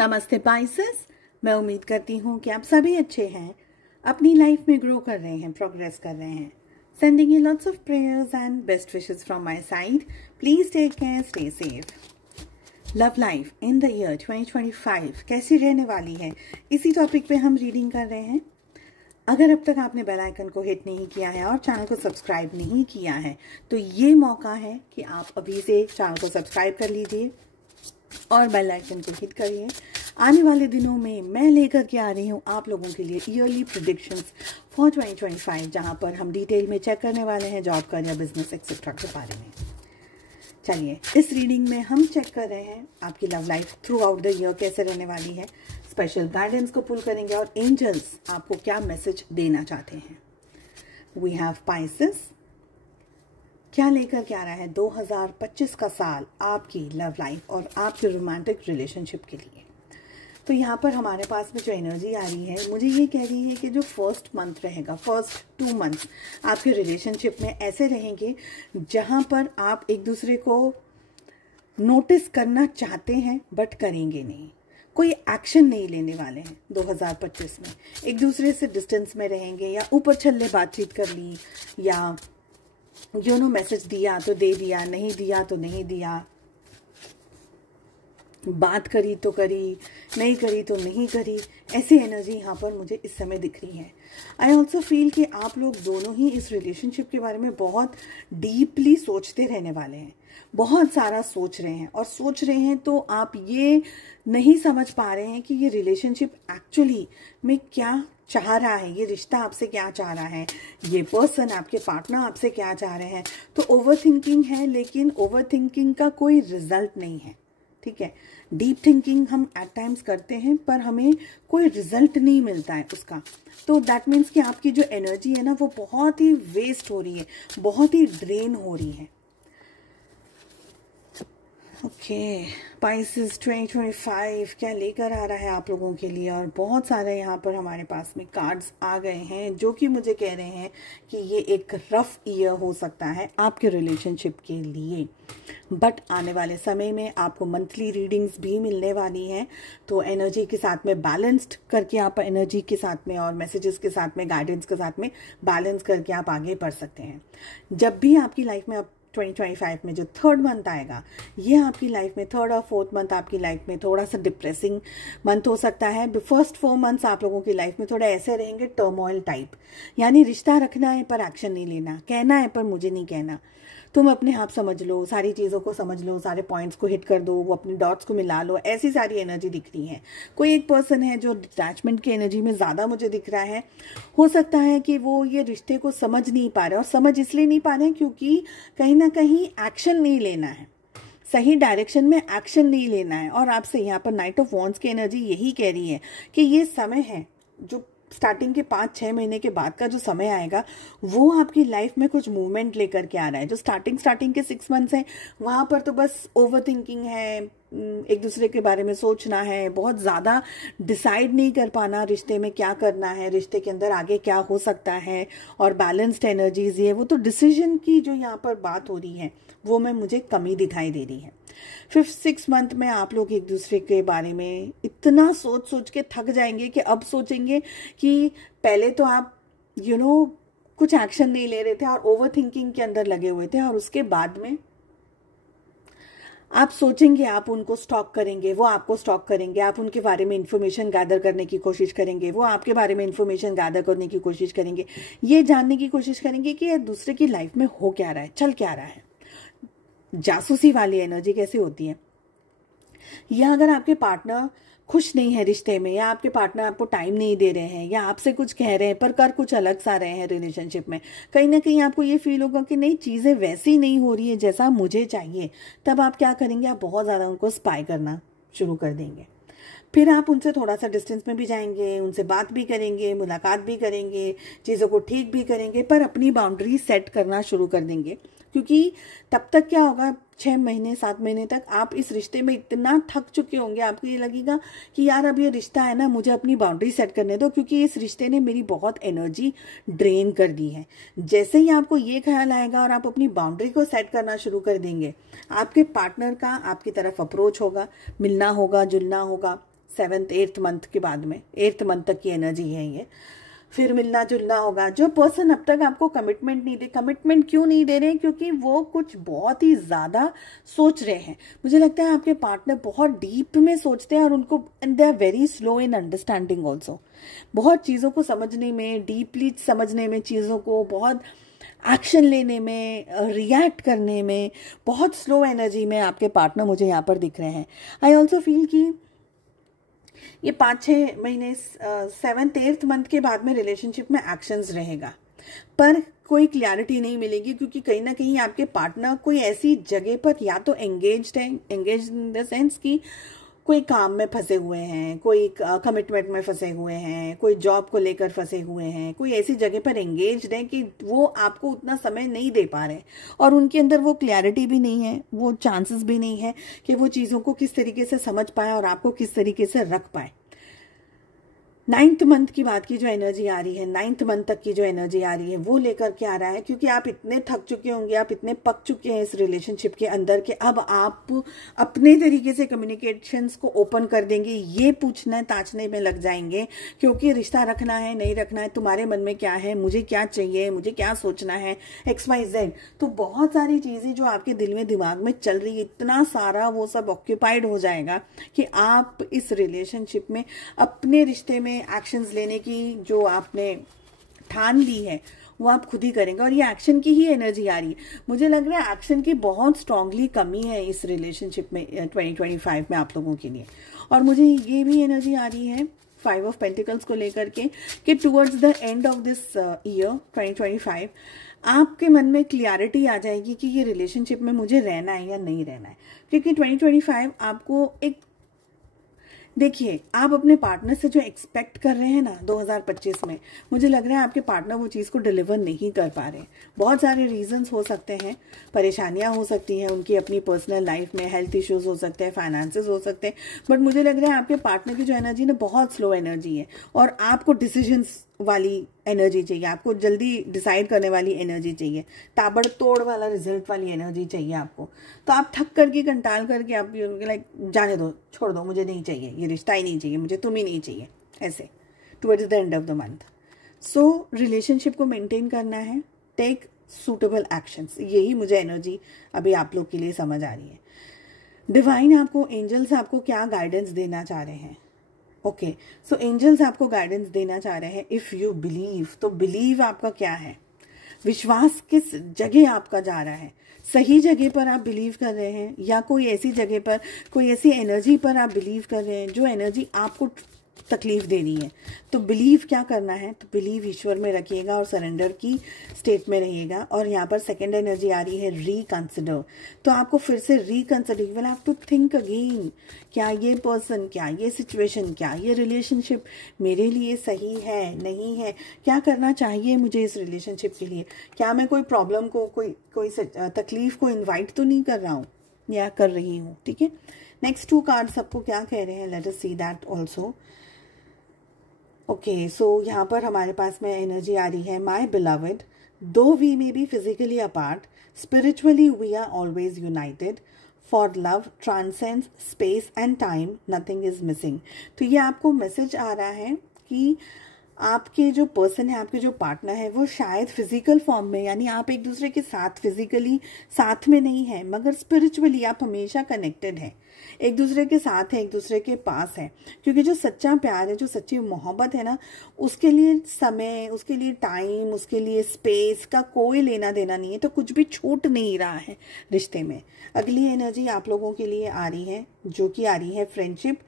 नमस्ते पाइसेस। मैं उम्मीद करती हूँ कि आप सभी अच्छे हैं, अपनी लाइफ में ग्रो कर रहे हैं, प्रोग्रेस कर रहे हैं। Sending you lots of prayers and best wishes from my side. Please take care, stay safe. Love life in the year 2025 कैसी रहने वाली है, इसी टॉपिक पे हम रीडिंग कर रहे हैं। अगर अब तक आपने बेल आइकन को हिट नहीं किया है और चैनल को सब्सक्राइब नहीं किया है तो ये मौका है कि आप अभी से चैनल को सब्सक्राइब कर लीजिए और बेल आइकन को हिट करिए। आने वाले दिनों में मैं लेकर के आ रही हूँ आप लोगों के लिए ईयरली प्रेडिक्शंस फॉर 2025, जहाँ पर हम डिटेल में चेक करने वाले हैं जॉब, करियर, बिजनेस एक्सेट्रा के बारे में। चलिए, इस रीडिंग में हम चेक कर रहे हैं आपकी love life through out the year कैसे रहने वाली है। स्पेशल गाइडेंस को पुल करेंगे और एंजल्स आपको क्या मैसेज देना चाहते हैं। वी हैव पाइसेस, क्या लेकर के आ रहा है 2025 का साल आपकी लव लाइफ और आपके रोमांटिक रिलेशनशिप के लिए। तो यहाँ पर हमारे पास में जो एनर्जी आ रही है, मुझे ये कह रही है कि जो फर्स्ट मंथ रहेगा, फर्स्ट 2 मंथ्स आपके रिलेशनशिप में ऐसे रहेंगे जहाँ पर आप एक दूसरे को नोटिस करना चाहते हैं बट करेंगे नहीं, कोई एक्शन नहीं लेने वाले हैं। 2025 में एक दूसरे से डिस्टेंस में रहेंगे या ऊपर छल्ले बातचीत कर ली, या मैसेज दिया तो दे दिया, नहीं दिया तो नहीं दिया, बात करी तो करी, नहीं करी तो नहीं करी। ऐसी एनर्जी यहाँ पर मुझे इस समय दिख रही है। आई ऑल्सो फील कि आप लोग दोनों ही इस रिलेशनशिप के बारे में बहुत डीपली सोचते रहने वाले हैं, बहुत सारा सोच रहे हैं। और सोच रहे हैं तो आप ये नहीं समझ पा रहे हैं कि ये रिलेशनशिप एक्चुअली में क्या चाह रहा है, ये रिश्ता आपसे क्या चाह रहा है, ये पर्सन, आपके पार्टनर आपसे क्या चाह रहे हैं। तो ओवर थिंकिंग है, लेकिन ओवर थिंकिंग का कोई रिजल्ट नहीं है। ठीक है, डीप थिंकिंग हम एट टाइम्स करते हैं पर हमें कोई रिजल्ट नहीं मिलता है उसका। तो दैट मीन्स कि आपकी जो एनर्जी है ना, वो बहुत ही वेस्ट हो रही है, बहुत ही ड्रेन हो रही है। ओके, पाइसेस 2025 क्या लेकर आ रहा है आप लोगों के लिए। और बहुत सारे यहाँ पर हमारे पास में कार्ड्स आ गए हैं जो कि मुझे कह रहे हैं कि ये एक रफ ईयर हो सकता है आपके रिलेशनशिप के लिए, बट आने वाले समय में आपको मंथली रीडिंग्स भी मिलने वाली हैं। तो एनर्जी के साथ में बैलेंस्ड करके आप एनर्जी के साथ में और मैसेजेस के साथ में, गाइडेंस के साथ में बैलेंस करके आप आगे बढ़ सकते हैं। जब भी आपकी लाइफ में 2025 में जो 3rd मंथ आएगा, ये आपकी लाइफ में 3rd और 4th मंथ आपकी लाइफ में थोड़ा सा डिप्रेसिंग मंथ हो सकता है। फर्स्ट 4 मंथ्स आप लोगों की लाइफ में थोड़ा ऐसे रहेंगे टर्मोइल टाइप, यानी रिश्ता रखना है पर एक्शन नहीं लेना, कहना है पर मुझे नहीं कहना, तुम अपने आप समझ लो, सारी चीज़ों को समझ लो, सारे पॉइंट्स को हिट कर दो, वो अपने डॉट्स को मिला लो, ऐसी सारी एनर्जी दिख रही है। कोई एक पर्सन है जो डिटैचमेंट की एनर्जी में ज़्यादा मुझे दिख रहा है। हो सकता है कि वो ये रिश्ते को समझ नहीं पा रहे, और समझ इसलिए नहीं पा रहे क्योंकि कहीं ना कहीं एक्शन नहीं लेना है, सही डायरेक्शन में एक्शन नहीं लेना है। और आपसे यहाँ पर नाइट ऑफ वॉन्ड्स की एनर्जी यही कह रही है कि ये समय है, जो स्टार्टिंग के 5-6 महीने के बाद का जो समय आएगा, वो आपकी लाइफ में कुछ मूवमेंट लेकर के आ रहा है। जो स्टार्टिंग के 6 मंथ्स हैं, वहाँ पर तो बस ओवर थिंकिंग है, एक दूसरे के बारे में सोचना है, बहुत ज़्यादा डिसाइड नहीं कर पाना रिश्ते में क्या करना है, रिश्ते के अंदर आगे क्या हो सकता है। और बैलेंस्ड एनर्जीज ये वो तो डिसीजन की जो यहाँ पर बात हो रही है, वो में मुझे कमी दिखाई दे रही है। 5-6 मंथ में आप लोग एक दूसरे के बारे में इतना सोच के थक जाएंगे कि अब सोचेंगे कि पहले तो आप कुछ एक्शन नहीं ले रहे थे और ओवर थिंकिंग के अंदर लगे हुए थे, और उसके बाद में आप सोचेंगे, आप उनको स्टॉक करेंगे, वो आपको स्टॉक करेंगे, आप उनके बारे में इंफॉर्मेशन गैदर करने की कोशिश करेंगे, वो आपके बारे में इंफॉर्मेशन गैदर करने की कोशिश करेंगे, ये जानने की कोशिश करेंगे कि दूसरे की लाइफ में हो क्या रहा है, चल क्या रहा है। जासूसी वाली एनर्जी कैसे होती है, या अगर आपके पार्टनर खुश नहीं है रिश्ते में, या आपके पार्टनर आपको टाइम नहीं दे रहे हैं, या आपसे कुछ कह रहे हैं पर कर कुछ अलग सा रहे हैं रिलेशनशिप में, कहीं ना कहीं आपको ये फील होगा कि नहीं, चीज़ें वैसी नहीं हो रही है जैसा मुझे चाहिए। तब आप क्या करेंगे, आप बहुत ज़्यादा उनको स्पाई करना शुरू कर देंगे। फिर आप उनसे थोड़ा सा डिस्टेंस में भी जाएंगे, उनसे बात भी करेंगे, मुलाकात भी करेंगे, चीज़ों को ठीक भी करेंगे, पर अपनी बाउंड्री सेट करना शुरू कर देंगे। क्योंकि तब तक क्या होगा, 6 महीने 7 महीने तक आप इस रिश्ते में इतना थक चुके होंगे, आपको ये लगेगा कि यार अब ये रिश्ता है ना, मुझे अपनी बाउंड्री सेट करने दो, क्योंकि इस रिश्ते ने मेरी बहुत एनर्जी ड्रेन कर दी है। जैसे ही आपको ये ख्याल आएगा और आप अपनी बाउंड्री को सेट करना शुरू कर देंगे, आपके पार्टनर का आपकी तरफ अप्रोच होगा, मिलना होगा, जुलना होगा, 7th 8th मंथ के बाद में, 8th मंथ तक की एनर्जी है ये। फिर मिलना जुलना होगा। जो पर्सन अब तक आपको कमिटमेंट नहीं दे, कमिटमेंट क्यों नहीं दे रहे? क्योंकि वो कुछ बहुत ही ज़्यादा सोच रहे हैं। मुझे लगता है आपके पार्टनर बहुत डीप में सोचते हैं और उनको, and they are very slow in understanding also. बहुत चीज़ों को समझने में, डीपली समझने में, चीज़ों को बहुत एक्शन लेने में, रिएक्ट करने में बहुत स्लो एनर्जी में आपके पार्टनर मुझे यहाँ पर दिख रहे हैं। आई ऑल्सो फील कि ये 5-6 महीने 7th 8th मंथ के बाद में रिलेशनशिप में एक्शंस रहेगा, पर कोई क्लैरिटी नहीं मिलेगी, क्योंकि कहीं ना कहीं आपके पार्टनर कोई ऐसी जगह पर या तो एंगेज्ड है, एंगेज इन द सेंस कि कोई काम में फंसे हुए हैं, कोई कमिटमेंट में फंसे हुए हैं, कोई जॉब को लेकर फंसे हुए हैं, कोई ऐसी जगह पर एंगेज्ड है कि वो आपको उतना समय नहीं दे पा रहे, और उनके अंदर वो क्लैरिटी भी नहीं है, वो चांसेस भी नहीं है कि वो चीज़ों को किस तरीके से समझ पाए और आपको किस तरीके से रख पाए। 9th मंथ की बात की जो एनर्जी आ रही है, 9th मंथ तक की जो एनर्जी आ रही है, वो लेकर के आ रहा है, क्योंकि आप इतने थक चुके होंगे, आप इतने पक चुके हैं इस रिलेशनशिप के अंदर कि अब आप अपने तरीके से कम्युनिकेशंस को ओपन कर देंगे, ये पूछना ताछने में लग जाएंगे, क्योंकि रिश्ता रखना है नहीं रखना है, तुम्हारे मन में क्या है, मुझे क्या चाहिए, मुझे क्या सोचना है, XYZ। तो बहुत सारी चीज़ें जो आपके दिल में दिमाग में चल रही है, इतना सारा वो सब ऑक्यूपाइड हो जाएगा कि आप इस रिलेशनशिप में, अपने रिश्ते में एक्शंस लेने की जो आपने ठान ली है वो आप खुद ही करेंगे, और ये एक्शन की ही एनर्जी आ रही है। मुझे लग रहा है एक्शन की बहुत स्ट्रांगली कमी है इस रिलेशनशिप में 2025 में आप लोगों के लिए। और मुझे ये भी एनर्जी आ रही है 5 ऑफ पेंटिकल्स को लेकर के कि towards the end of this year 2025 आपके मन में क्लियरिटी आ जाएगी कि ये रिलेशनशिप में मुझे रहना है या नहीं रहना है। क्योंकि 2025 आपको एक, देखिए, आप अपने पार्टनर से जो एक्सपेक्ट कर रहे हैं ना 2025 में, मुझे लग रहा है आपके पार्टनर वो चीज़ को डिलीवर नहीं कर पा रहे। बहुत सारे रीजंस हो सकते हैं, परेशानियां हो सकती हैं उनकी अपनी पर्सनल लाइफ में, हेल्थ इश्यूज हो सकते हैं, फाइनेंसेस हो सकते हैं, बट मुझे लग रहा है आपके पार्टनर की जो एनर्जी ना बहुत स्लो एनर्जी है, और आपको डिसीजंस वाली एनर्जी चाहिए, आपको जल्दी डिसाइड करने वाली एनर्जी चाहिए, ताबड़तोड़ वाला रिजल्ट वाली एनर्जी चाहिए आपको। तो आप थक करके, कंटाल करके आप लाइक जाने दो, छोड़ दो, मुझे नहीं चाहिए, ये रिश्ता ही नहीं चाहिए, मुझे तुम ही नहीं चाहिए, ऐसे towards the end of the month. So relationship को मेंटेन करना है, टेक सूटेबल एक्शंस, यही मुझे एनर्जी अभी आप लोग के लिए समझ आ रही है। डिवाइन आपको, एंजल्स आपको क्या गाइडेंस देना चाह रहे हैं? ओके, सो एंजल्स आपको गाइडेंस देना चाह रहे हैं इफ यू बिलीव। तो बिलीव आपका क्या है? विश्वास किस जगह आपका जा रहा है? सही जगह पर आप बिलीव कर रहे हैं, या कोई ऐसी जगह पर, कोई ऐसी एनर्जी पर आप बिलीव कर रहे हैं जो एनर्जी आपको तकलीफ दे रही है? तो बिलीव क्या करना है? तो बिलीव ईश्वर में रखिएगा और सरेंडर की स्टेट में रहिएगा। और यहाँ पर सेकंड एनर्जी आ रही है रिकंसिडर। तो आपको फिर से reconsider, you will have to think again, क्या ये पर्सन, क्या ये सिचुएशन, क्या ये रिलेशनशिप मेरे लिए सही है, नहीं है, क्या करना चाहिए मुझे इस रिलेशनशिप के लिए, क्या मैं कोई प्रॉब्लम को, कोई तकलीफ को इन्वाइट तो नहीं कर रहा हूँ या कर रही हूँ? ठीक है, नेक्स्ट 2 कार्ड्स सबको क्या कह रहे हैं, let us see that also. Okay, so यहाँ पर हमारे पास में एनर्जी आ रही है, my beloved, though we may be physically apart, spiritually we are always united, for love transcends space and time, nothing is missing. तो ये आपको मैसेज आ रहा है कि आपके जो पर्सन है, आपके जो पार्टनर है, वो शायद फिजिकल फॉर्म में, यानी आप एक दूसरे के साथ फिजिकली साथ में नहीं है, मगर स्पिरिचुअली आप हमेशा कनेक्टेड हैं, एक दूसरे के साथ है, एक दूसरे के पास है। क्योंकि जो सच्चा प्यार है, जो सच्ची मोहब्बत है ना, उसके लिए समय, उसके लिए टाइम, उसके लिए स्पेस का कोई लेना देना नहीं है, तो कुछ भी छूट नहीं रहा है रिश्ते में। अगली एनर्जी आप लोगों के लिए आ रही है, जो कि आ रही है फ्रेंडशिप।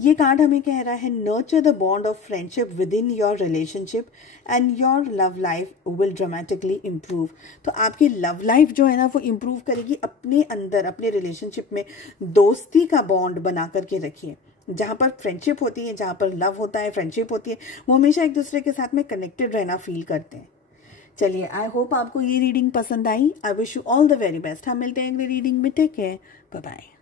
ये कार्ड हमें कह रहा है, nurture the bond of friendship with in your relationship and your love life will dramatically improve. तो आपकी लव लाइफ जो है ना, वो इम्प्रूव करेगी। अपने अंदर, अपने रिलेशनशिप में दोस्ती का बॉन्ड बना करके रखिए। जहाँ पर फ्रेंडशिप होती है, जहाँ पर लव होता है, फ्रेंडशिप होती है, वो हमेशा एक दूसरे के साथ में कनेक्टेड रहना फील करते हैं। चलिए, आई होप आपको ये रीडिंग पसंद आई। I wish you all the very best. हम मिलते हैं अगली रीडिंग में। Take care, bye bye.